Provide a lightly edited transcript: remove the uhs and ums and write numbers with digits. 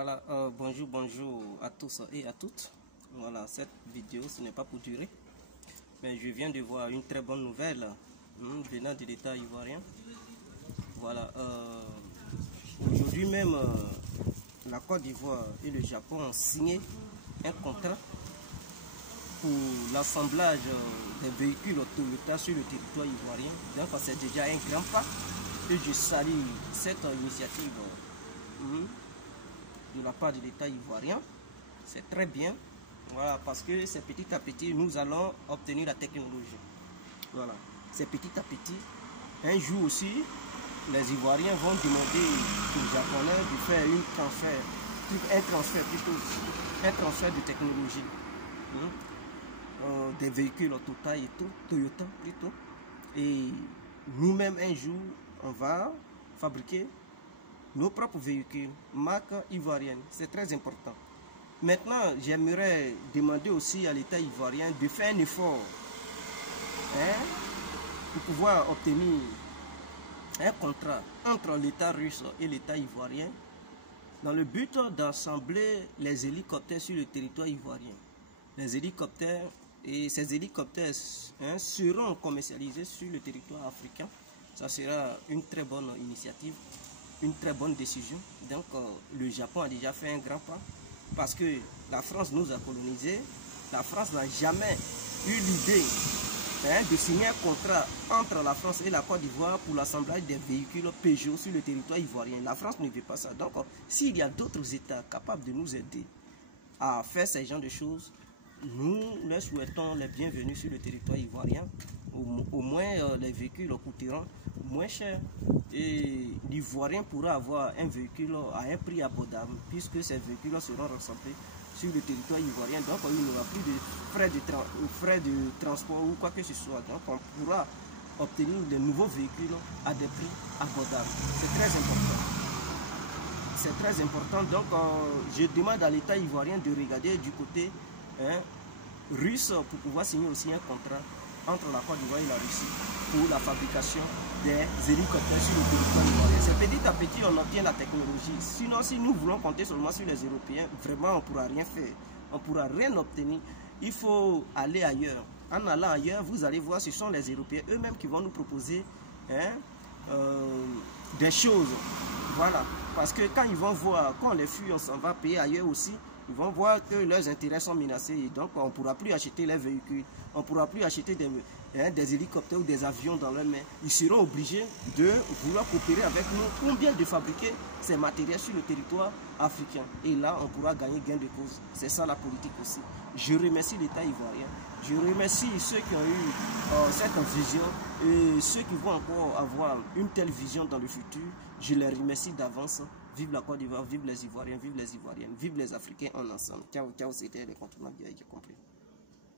Voilà, bonjour à tous et à toutes. Voilà, cette vidéo, ce n'est pas pour durer. Mais je viens de voir une très bonne nouvelle venant de l'État ivoirien. Voilà, aujourd'hui même, la Côte d'Ivoire et le Japon ont signé un contrat pour l'assemblage des véhicules Toyota sur le territoire ivoirien. Donc c'est déjà un grand pas. Et je salue cette initiative de la part de l'État ivoirien. C'est très bien. Voilà, parce que c'est petit à petit, nous allons obtenir la technologie. Voilà, c'est petit à petit. Un jour aussi, les Ivoiriens vont demander aux Japonais de faire un transfert de technologie. Des véhicules Toyota plutôt. Et nous-mêmes, un jour, on va fabriquer nos propres véhicules, marque ivoirienne. C'est très important. Maintenant, j'aimerais demander aussi à l'État ivoirien de faire un effort pour pouvoir obtenir un contrat entre l'État russe et l'État ivoirien dans le but d'assembler les hélicoptères sur le territoire ivoirien. Les hélicoptères et ces hélicoptères seront commercialisés sur le territoire africain. Ça sera une très bonne initiative, une très bonne décision. Donc le Japon a déjà fait un grand pas parce que la France nous a colonisés. La France n'a jamais eu l'idée de signer un contrat entre la France et la Côte d'Ivoire pour l'assemblage des véhicules Peugeot sur le territoire ivoirien. La France ne veut pas ça. Donc s'il y a d'autres États capables de nous aider à faire ce genre de choses, nous leur souhaitons les bienvenus sur le territoire ivoirien. Au moins les véhicules coûteront moins cher et l'Ivoirien pourra avoir un véhicule à un prix abordable puisque ces véhicules seront rassemblés sur le territoire ivoirien. Donc il n'y aura plus de frais de transport ou quoi que ce soit. Donc on pourra obtenir de nouveaux véhicules à des prix abordables. C'est très important. C'est très important. Donc je demande à l'État ivoirien de regarder du côté russe pour pouvoir signer aussi un contrat entre la Côte d'Ivoire et la Russie pour la fabrication des hélicoptères sur le territoire ivoirien. C'est petit à petit on obtient la technologie. Sinon, si nous voulons compter seulement sur les Européens, vraiment on ne pourra rien faire. On ne pourra rien obtenir. Il faut aller ailleurs. En allant ailleurs, vous allez voir, ce sont les Européens eux-mêmes qui vont nous proposer des choses. Voilà. Parce que quand ils vont voir, quand les fuit, on s'en va payer ailleurs aussi, ils vont voir que leurs intérêts sont menacés et donc on ne pourra plus acheter les véhicules, on ne pourra plus acheter des hélicoptères ou des avions dans leurs mains. Ils seront obligés de vouloir coopérer avec nous ou bien de fabriquer ces matériels sur le territoire africain. Et là, on pourra gagner gain de cause. C'est ça la politique aussi. Je remercie l'État ivoirien. Je remercie ceux qui ont eu cette vision et ceux qui vont encore avoir une telle vision dans le futur. Je les remercie d'avance. Vive la Côte d'Ivoire, vive les Ivoiriens, vive les Ivoiriennes, vive les Africains en ensemble. Ciao, ciao, c'était le contournement, j'ai compris.